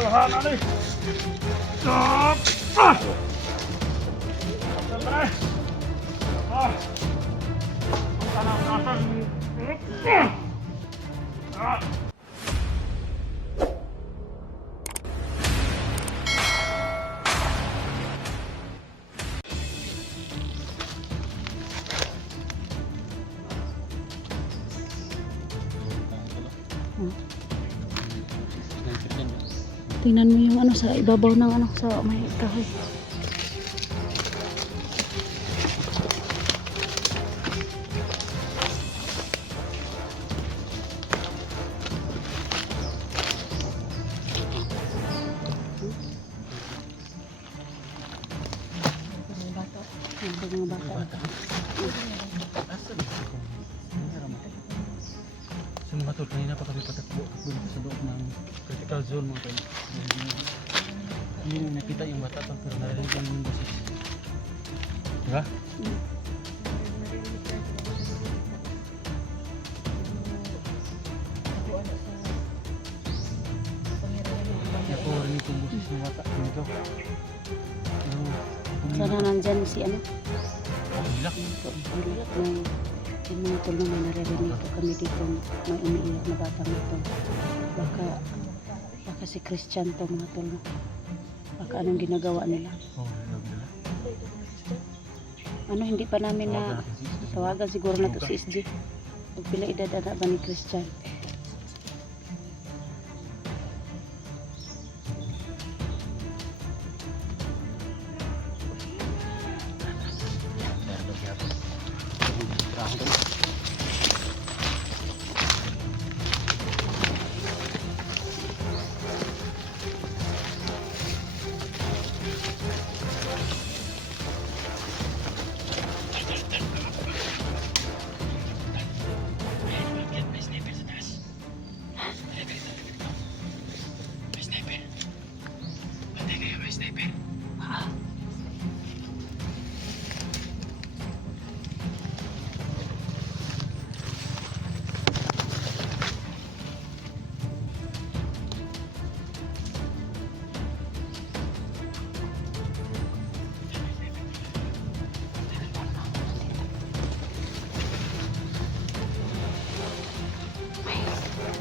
Tahanan ni. Stop. Tingnan mo yung ano sa ibabaw ng ano sa may kahoy. Mga bata. Sa mga tol, kanina pa kami patakbo sa loob ng critical zone mga tol. Hindi na nakita yung bata tol, pero narinig lang yung boses. Diba? Kaya po rinig yung boses ng bata dito. Sana nandyan si ano? Hilak. Hilak na yung mga tol naman naririnig po kami dito may umiiyak na batang ito. Baka si Christian to mga tol. Baka anong ginagawa nila? Ano hindi pa namin na tawagan siguro na to si SG. Pila edad na ba ni Christian?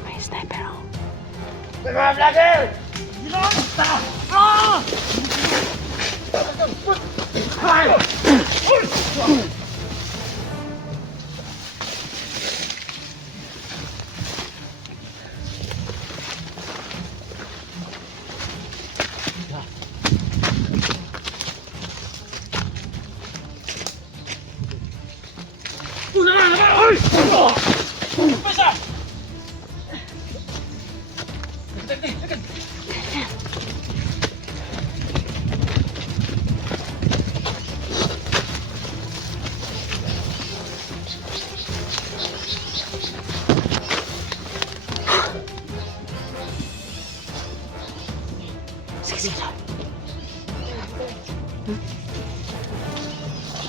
May sniper ako. Mga vlogger! Ginasta! Ah!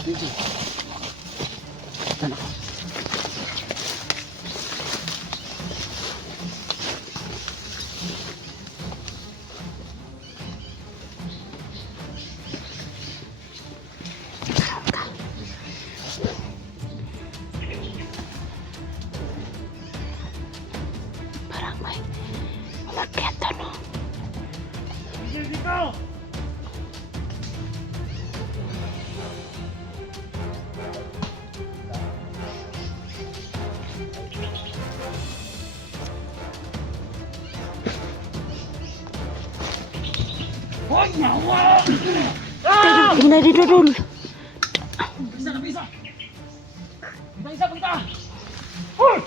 Sige. Ano? Parang may umakyat ano. Dito! Hoy, nawa! Ah! Tingnan dito dul. Bisa na bisa! Bisa pa kita! Hoy!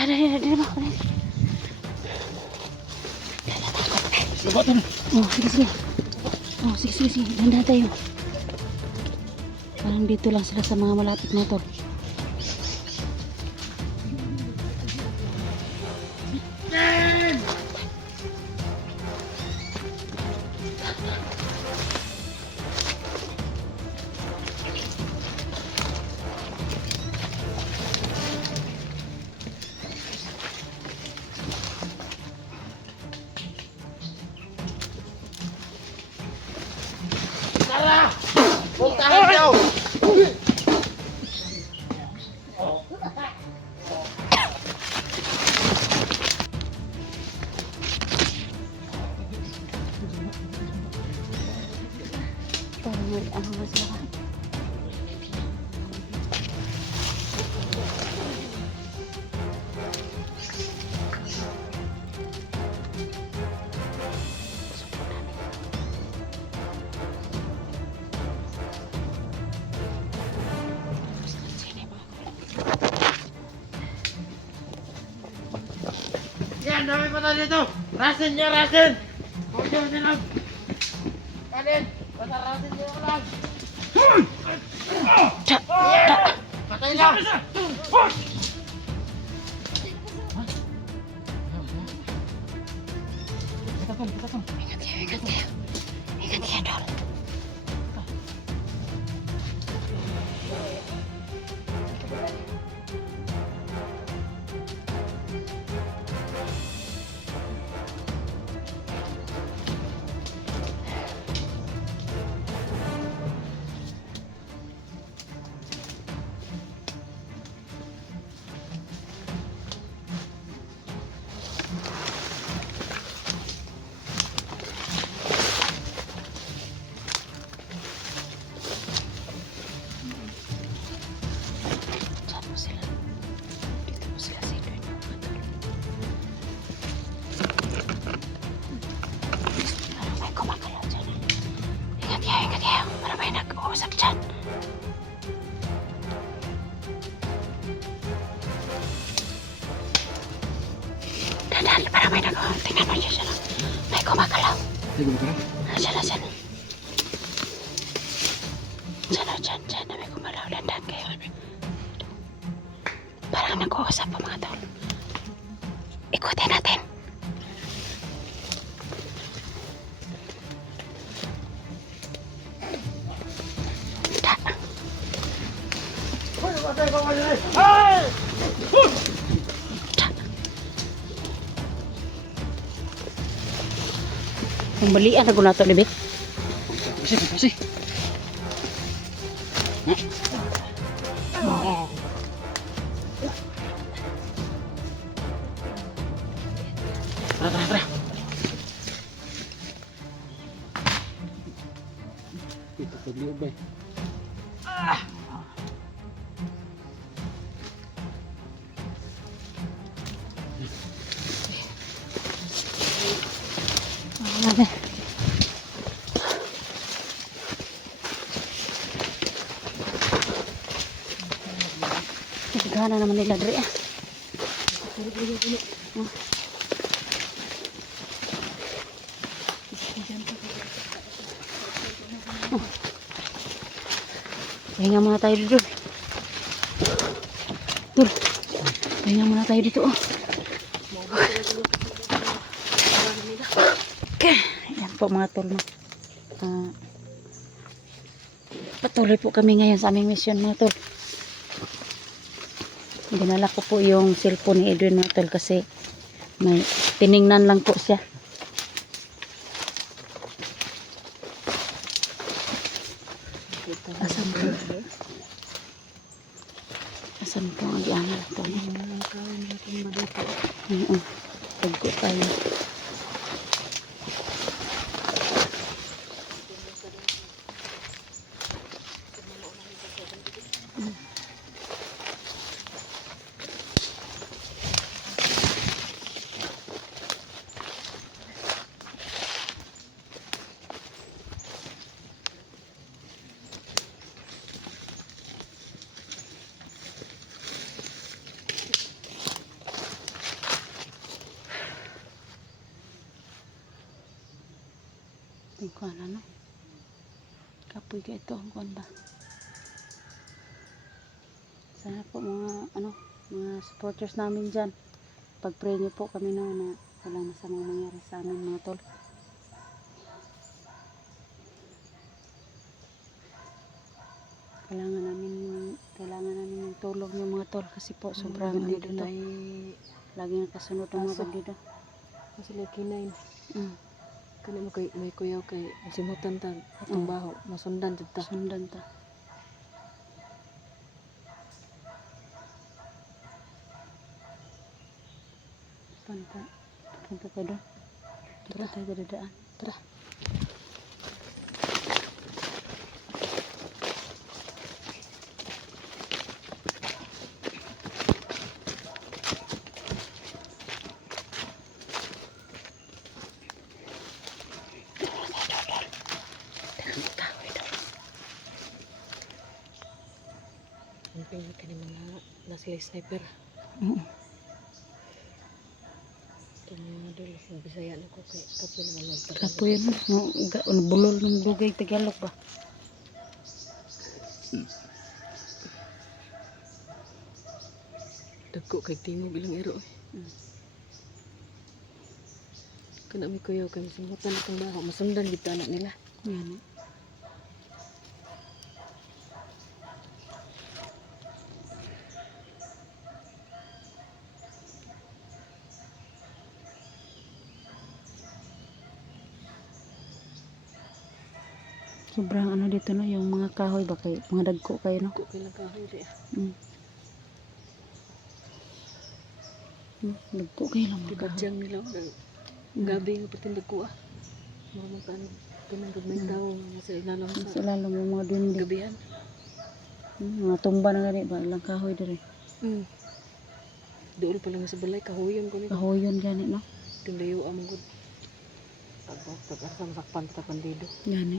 Dari ba? Lubatan! Oh, sige. Oh, sige. Handa tayo. Parang dito lang sila sa mga malapit na tol. Parang may ano ba sila? Yan, dami pa tayo dito. Rasin niya, rasin. Huwag niyo sinag. Alin, basta rasin niyo lang. Patay lang. Ingat kayo, ingat kayo. Ingat kayo, tol. Saan mo sila? Dito mo sila sa ito, mga tol. Parang may kumakalaw dyan. Ingat kayo, ingat kayo. Parang may nag-uusap dyan. Dahan, parang may nag-uusap. Tingnan mo dyan siya. May kumakalaw. Sige ba? Diyan na, diyan. Diyan na, diyan, diyan na may kumalaw. Landan kayo. Parang nag-uusap pa mga tol. Ikutin natin. Da. Da. Pembelian aku nato lebih. Kasi. Tara. Ito pagliog ba? Ada. Gana naman nila dre. Pahinga muna tayo dito. Tul. Pahinga muna tayo dito. Okay. Ayan po mga tol. Patuloy po kami ngayon sa aming mission mga tol. Dinala ko po yung cellphone ni Edwin mga tol kasi may tiningnan lang po siya. Asan po? Asan po ang diangal po? Tagko tayo. Ang kuwan ano? Kapoy ka ito ang kuwan ba? Sana po mga supporters namin dyan. Pag-pray niyo po kami na walang masamang mangyari sa amin mga tol. Kailangan namin ng tulong niyo mga tol kasi po sobrang ano dito. Lagi nakasunod ang mga bandido. Kasi like kinain. Mm. Kani mo kay may kuyaw kay simutan ta atong baho masundan jud ta. Sundan ta. Punta ka doon. Tara tayo dadaan. Tara. Ang pinag ka mga nasa sniper. Kanya dulu sa Bisaya na ko kay kapoy naman lang. Kapoy yun. Bulol ng dugay Tagalog ba? Dagko kay tingog ilang ero. Kana may kuyaw kay simutan atong baho masundan gid ta anak nila. Yan. Sobrang ano dito no, yung mga kahoy ba kay mga dagko kayo no. Dagko kay lang kahoy di. Dagko kayo lang mga kahoy. Kadyang nila gabi nga patindag ko ah. Mga kan pinanggod may tao sa ilalim Mas sa lalo yung mga dindi. gabihan. Mga tumba na gani ba ilang kahoy diri. Doon pa lang sa balay kahoyon ko ni. Kahoyon gani no. Tindayo among gud. Pag-asa masakpan ta pandido. Gani.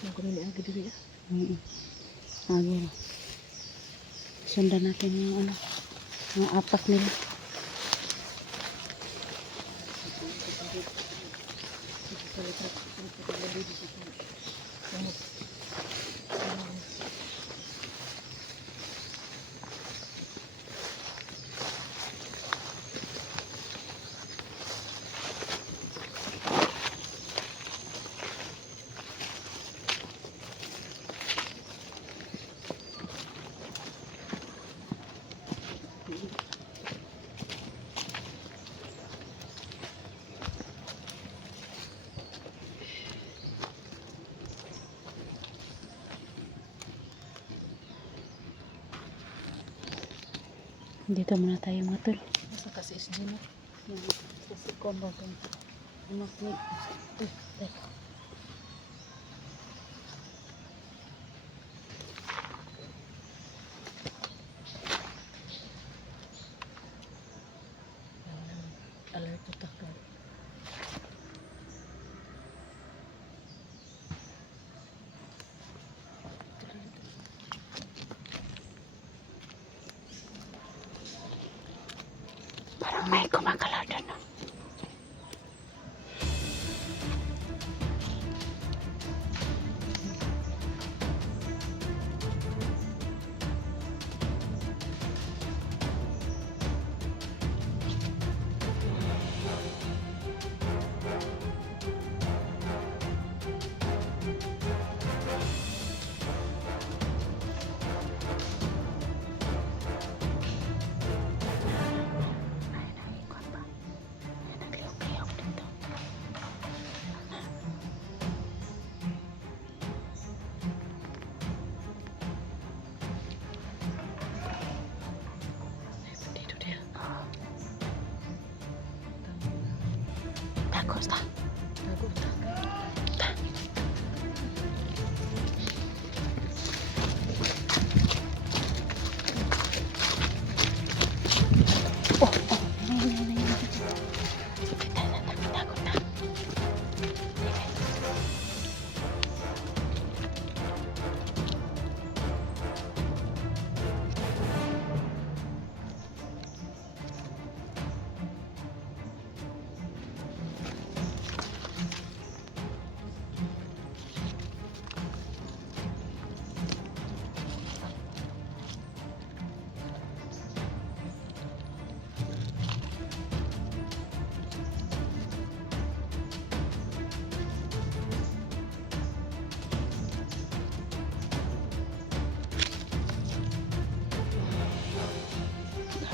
Ang kuno ni agi diri. Agi no. Sundan natin yung mga apak nila. Dito muna tayo mga tol. Basta kasi SG na. Kasi combo ko. Anak ni. Alert to tak. Parang may kumakalaw doon. No? Costa. Tago ta.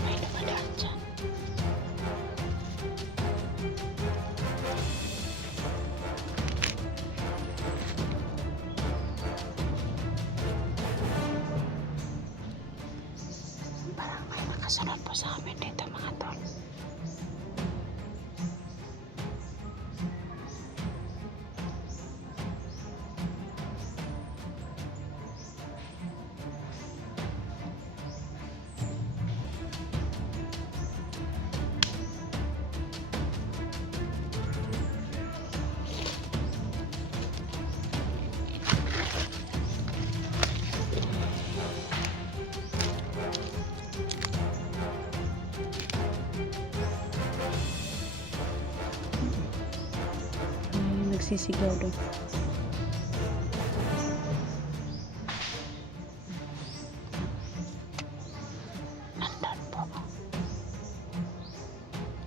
May dumadaan dyan. Parang may nakasunod po sa amin dito mga tol. May nagsisigaw doon. Nandun po.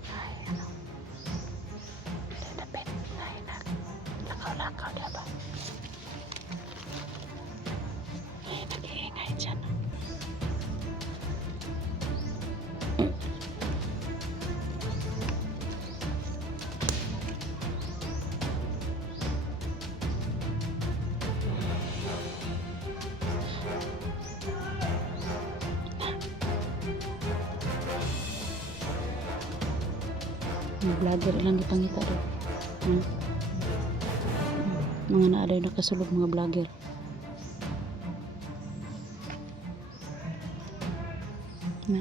Ay, ano. Dadapit. Ay, lakaw-lakaw, diba? Ay, nag-iingay dyan. Mga vlogger ilang gipangita doon. Hmm? Mga naaday nakasulog mga vlogger. Na.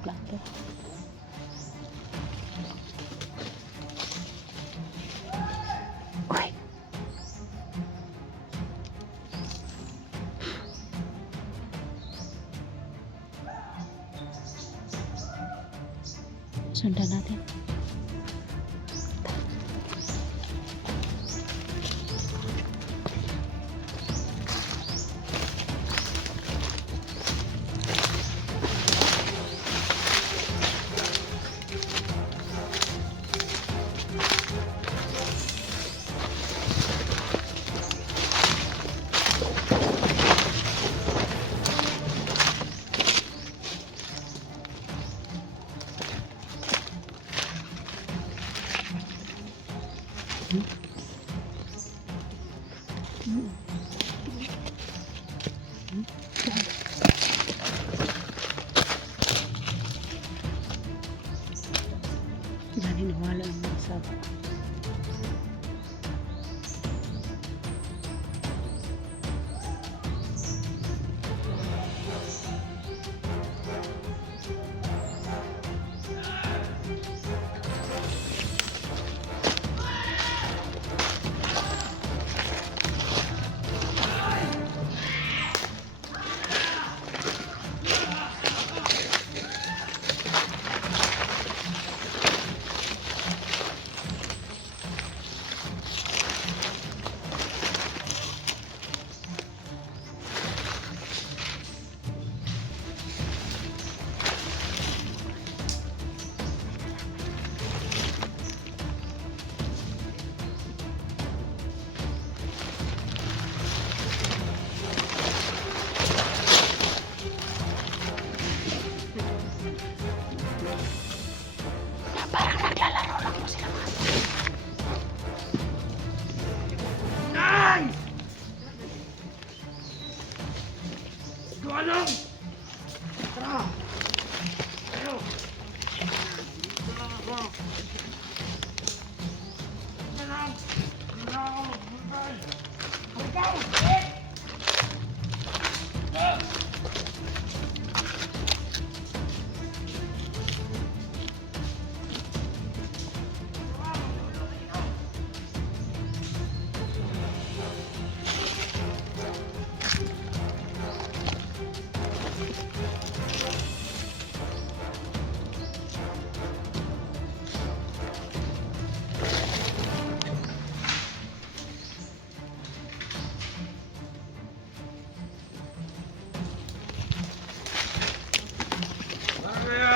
Vlogger. Uy. Sundan natin. hiniwala ang mga sabo.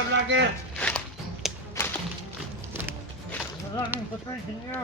Vlogger! Maraming patay sa inyo!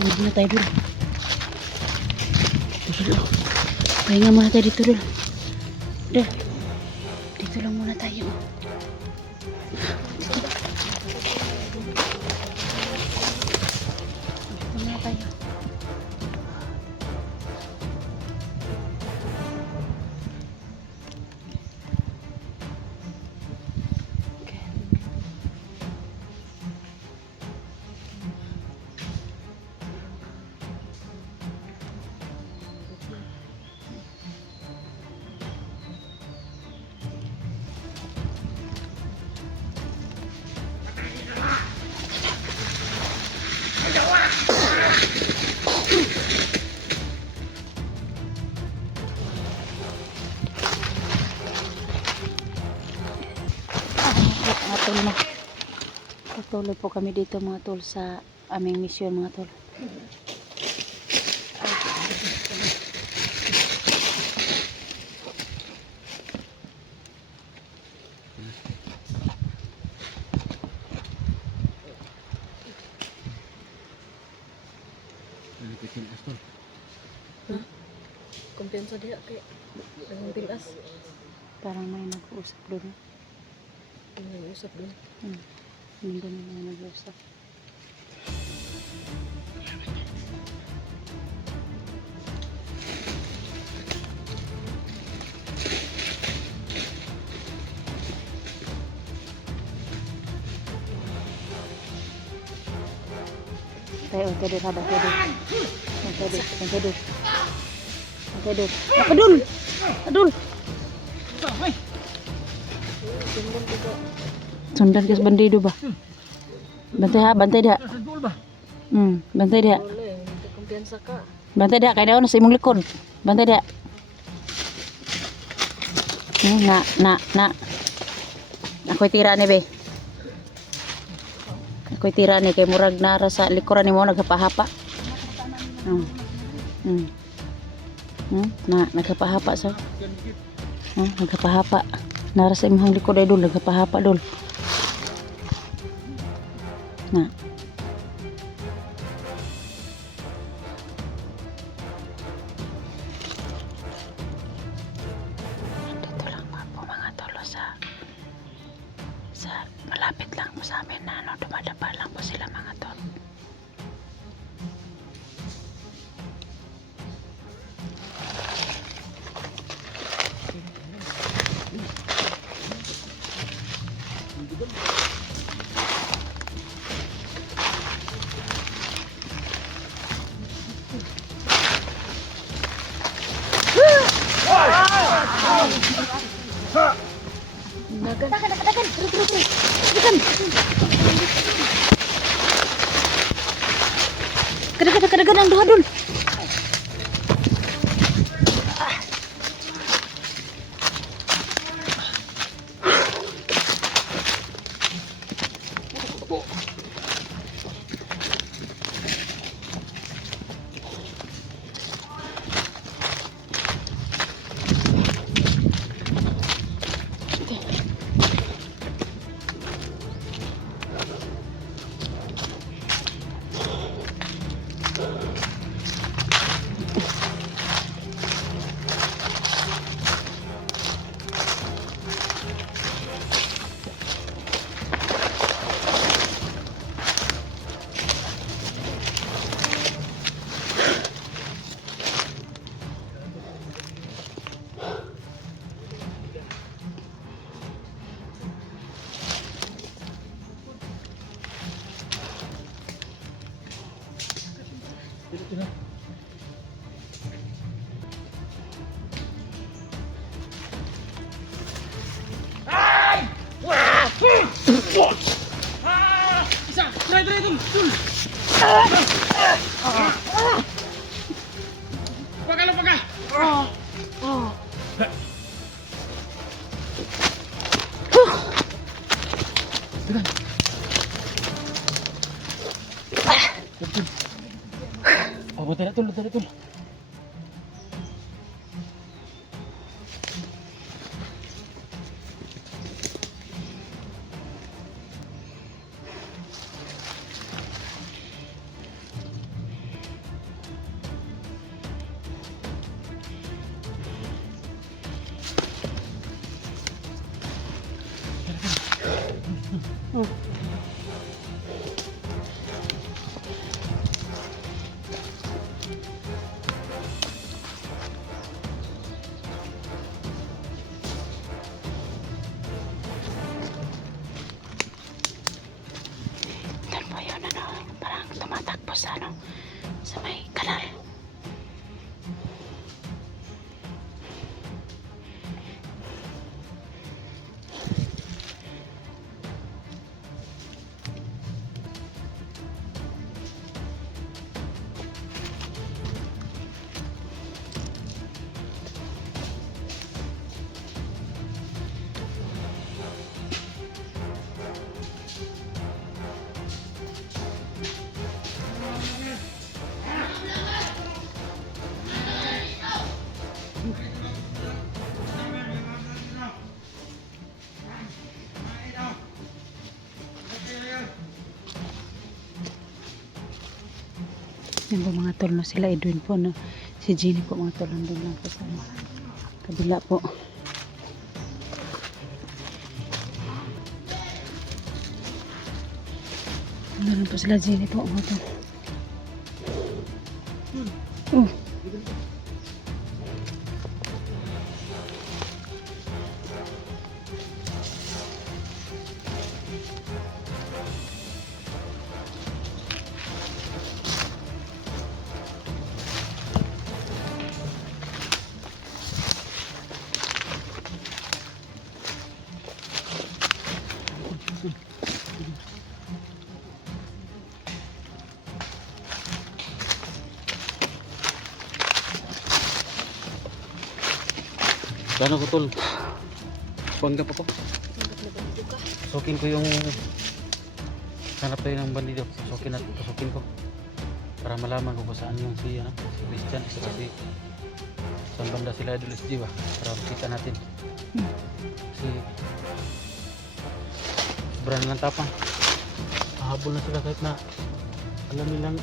Tulog na tayo dul. Pahinga muna tayo dito dul. Dul. Dito lang muna tayo. Dito muna tayo. Mga tol na. Patuloy po kami dito mga tol sa aming mission mga tol. Nalipitin as tol. Kumpiyansa diha kay ang tilas. Parang may nag-uusap doon. May usap doon. Hindi na may nag-uusap. Tayo, tayo, habang tayo doon. Tayo doon. Nakadul! Adul! Sundan ka sa bandido ba? Bantay ha, bantay diha. Bantay diha. Wala hindi kumpiyansa ka. Bantay diha, kaya daw na sa imong likod. Bantay diha. Na. Ako'y tira ni be. Ako'y tira ni kay murag nara sa likuran ni mo nagapahapa. Nagapahapa sa. Nagapahapa. Nara sa imong likod ay dul, nagapahapa dul. Na. Dito lang po mga tolo sa malapit lang po sa amin na dumadapa lang po sila mga tolo. Kadang-kadang ang duha dul. Isa, try dun. Paga. Tekan. Oh, tidak tul. Oh. Yan po yun, ano, parang tumatakbo sa, ano, sa may kanal. Yan po mga tol, no, sila Edwin po, no, si Jenny po mga tol, nandun lang po sa ano, kabila po. Nandun po sila Jenny po mga tol. Oh. Gano'n ko tol? Bangga pa ko. Sukin ko yung hanap tayo ng bandido. Sukin ko. Para malaman ko kung saan yung si Christian. Isa kasi saan banda sila Idol SG ba? Para makita natin. Kasi sobrang lang tapang. Hahabol na sila kahit na alam nilang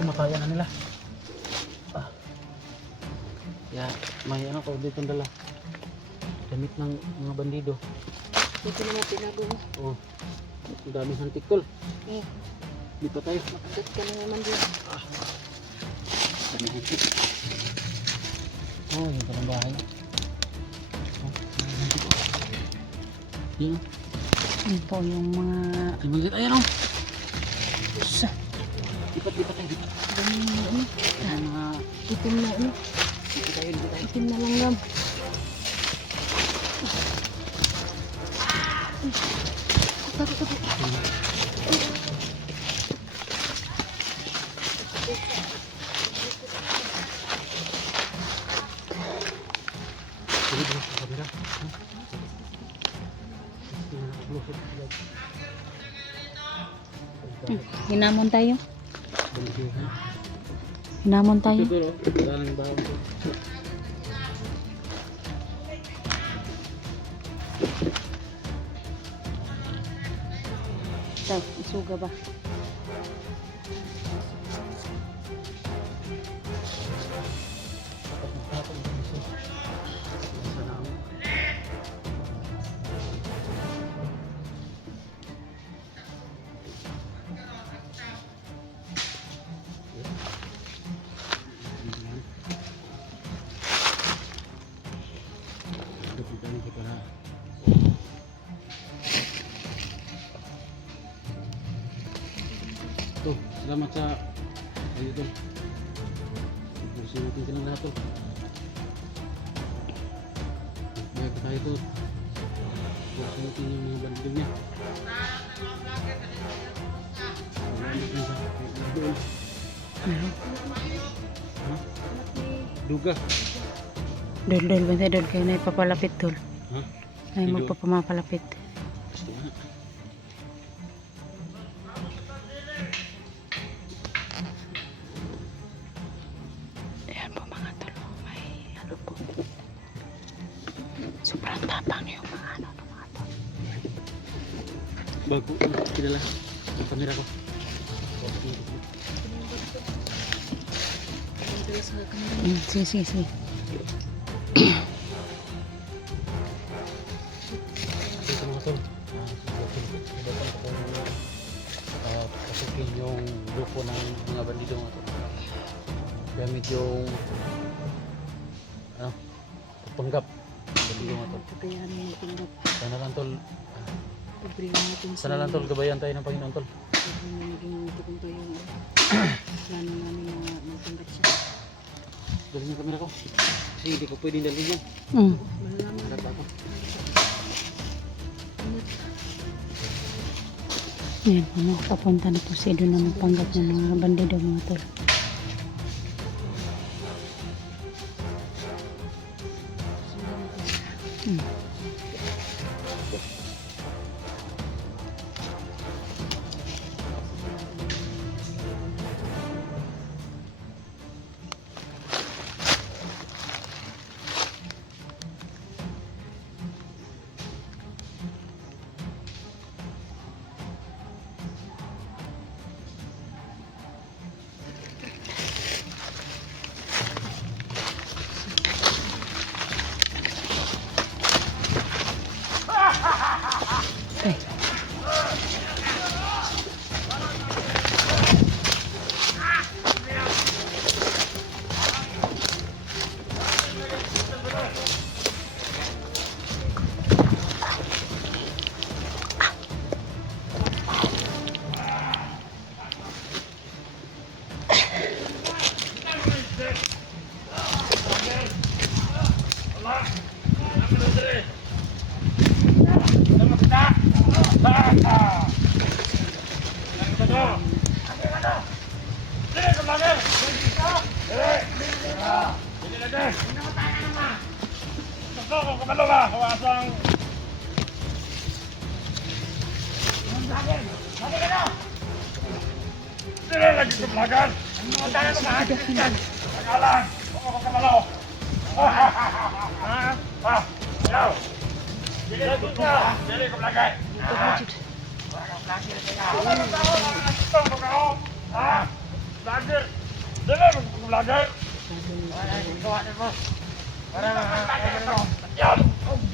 kumatayan na nila. Kaya may ano ko dito dala. Damit ng mga bandido. Dito naman tinago mo. Oh. Ang daming hantik tol. Eh, Di pa tayo. makagat ka na naman dyan. Daming hantik. Oh, yung palang bahay. Oh, daming hantik. Yun. Yan po yung mga Ayan o. sa Lipat tayo. Lipat. Ano? Ayan mga... Itim na ano? Lipat tayo. Itim na langgam. Sige, bro. Sa kamera. hinamon tayo. Bandido. Hinamon tayo. Ito bro. Wala nang bawang ko. Ito, isuga ba? Tuh, selamat sa ayo tuh. Bersihin silang lahat tuh. Baik tayo tuh. Bersihin yung mga bandilnya. Duga. Dol, bantay dol, kayo na ipapalapit dol. Hah? Ay Dol. magpapamapalapit. Pasti na. Ayan po mga tol, may ano po. Sobrang tapang yung mga ano, mga tol. Bago, kilala. Ang kamera ko. Dala sa kamera. Sige. Ito mga tol. pasukin yung grupo ng mga bandido mga tol. Gamit yung panggap bandido mga tol. Kakayahan mo matinggap. Sana lang tol, Pagbrihan natin sana lang tol, gabayan tayo ng Panginoon tol. Hindi naging tukumpay yung plano namin na magtanggap siya. Dali yung camera ko. Kasi hindi ko pwedeng dalhin yan. Malalaman. Harap ako. Yan, ano, papunta na po si Edo na magpanggap ng mga bandido mga tol.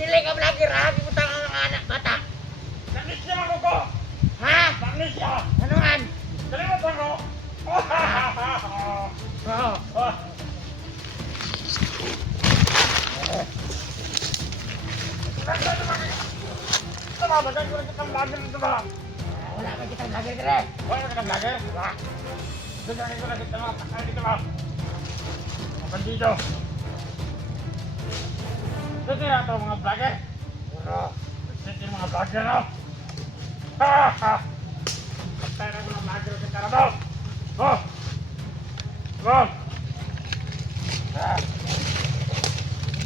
Dili ka vlogger ha, putang ang anak bata. Nangis siya ako ko. Ha? Nangis siya. Anuhan? Dali mo tango. Wala ka kitang vlogger ka rin. Wala ka kitang vlogger? Wala. Dito ko na kita mo. Dito mo. Bandido. Ito na ito mga vlogger. Ito yung mga vlogger no? Patay na mga vlogger sa karado.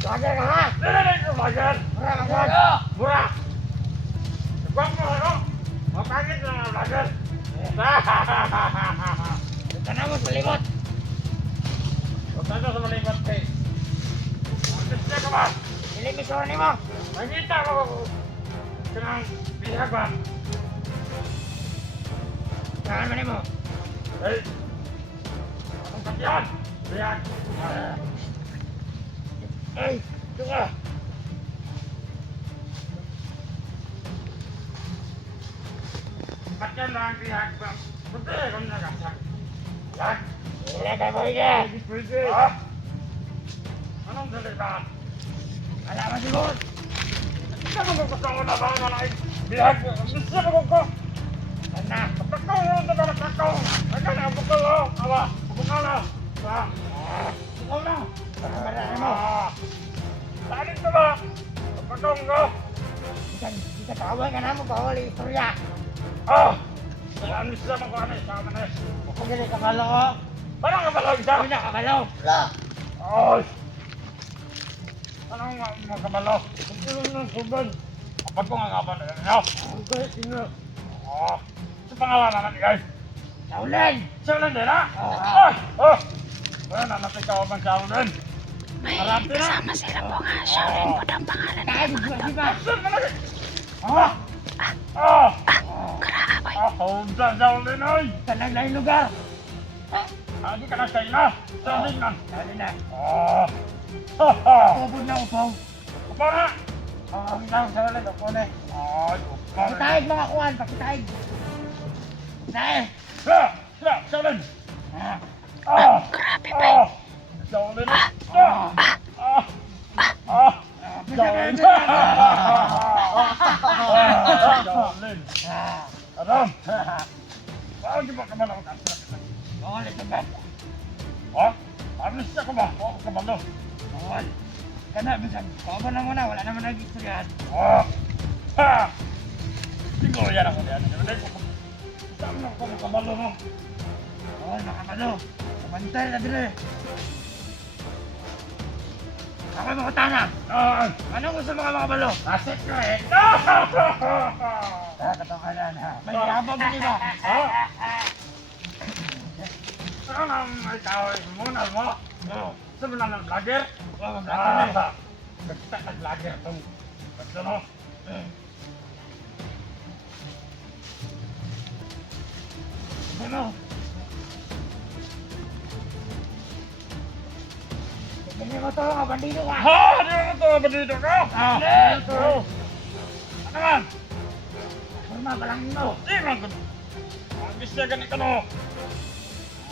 Vlogger ka ha? Dili ka vlogger. Mura ka vlogger. Mura. Nagwag mo ano? Mapangit na mga vlogger. Ito na mo sa limot. Huwag na sa malimot kay. Gusto ka ba? Ilimisyon ni mo. Magkita ko kanang bihag ba? Saan man mo? Hey! Anong sakyan? Bihag! Hey! Ito ka! Ba't yan lang bihag ba? Pwede kung nagasak. Bihag! Wala ka mo iya! Pwede! Ha? Anong salita? Wala man siguro! Saan mo gusto na ba nga na bihag? Gusto mo ko! Sana! Pagkakaw yun! Pagkakaw! Pagkakaw! Pagkakaw! Awa! Pagkakaw na! Pagkakaw na! Marami mo! Saan ito ba? Pagkakaw ko! Di ka tawag ka na mo! Bawal istorya! Saan sila mo ko ano? Saan na? Kung gano'y kabalo ko! Parang kabalo isa! Hindi na kabalo! Wala! Ay! Anong mga kabalo? Kung gano'n ng subad! Kapag ko nga kapan na yan! Okay, sino? Sa pangalan naman guys! Shaolin! Shaolin din ha? Wala na natin kawaban Shaolin! May kasama sila po nga. Shaolin po ang pangalan ng mga tol. Grabe. Hawda Shaolin ay! Tanag na yung lugar! Hindi ka na sa ina! Shaolin na! Shaolin na! Upod na upaw! Upaw na! Ang tawag Shaolin, upaw na! Ay, upaw! Pakitaig mga kuwan, pakitaig. Pakitaig. Shaolin. Grabe pa. Shaolin. Shaolin. Shaolin. Aram. Bakit di ba kabalo ka? Bakit di ba? Oh? Alis na ka ba? Oo, kabalo. Oo. Kana, bisan. Kaba na muna. Wala naman nag-istoryahan. Oh. Ha! Siguro yan ako yan. Saan na ako makabalo mo? Oo, makabalo. Kamantay na dire. Ako mga tanang. Ano gusto mga makabalo? Aset ka eh. Katokalan ha. May yabang ba diba? Ha? Saan ang may tao muna mo? Saan mo na ng vlogger? Oo, vlogger na. Nagkita ng vlogger itong bato mo. Ano? Hindi mo ito, bandido ka! Ha! Hindi mo ito, bandido ka! Hindi! Ano man? Forma ka lang mo! Hindi man ko! Ang bisya ganit ka no!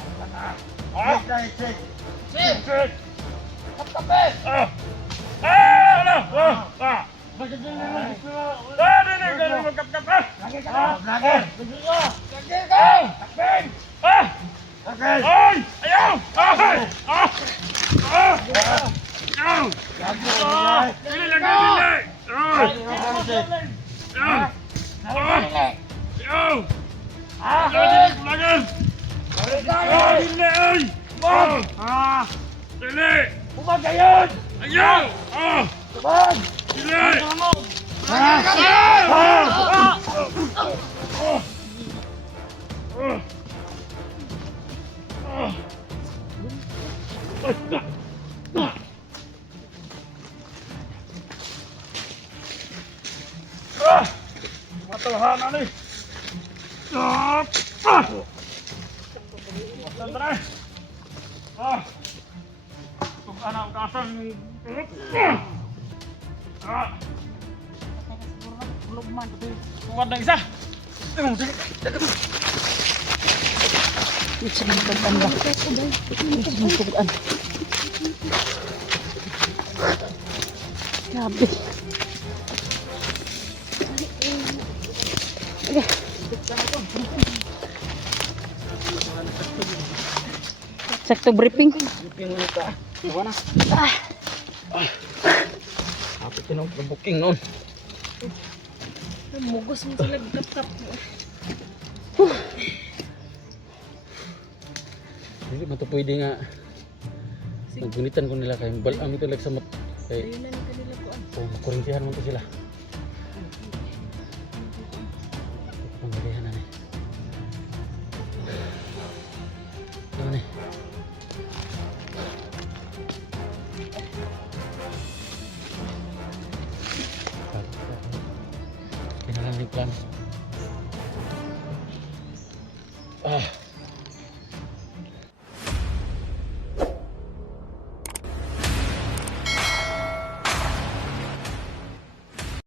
Ano na? Ha? Sit! Sit! Kapkape! Ano? Bakit din naman gusto mo? Hindi ka naman magkapkape! Lagi ka na! Lagi! Lagi ka! Takbin! Okay! Ay! Ayaw! Ay! Ayaw! Dili lang dili! Ayaw! Ayaw! Dili! Umagayon! Ayaw! Dili! Matahanan ni! Sandra! Kung anak kasang... Kuwad na isa! Isa man pagkan ba? Isa man pagkan. Grabe. Okay. Sakto briefing. Briefing ulit ka. Tawa na. Ako booking noon. Mugos mo sila gap-gap. Hindi man ito pwede nga. Naggunitan ko nila kay balang ito sa mat. Kay Ayun na ni kanila po. makurintihan mo ito sila. Pangalihan na ni. Ano ni? Kinalang ni plan.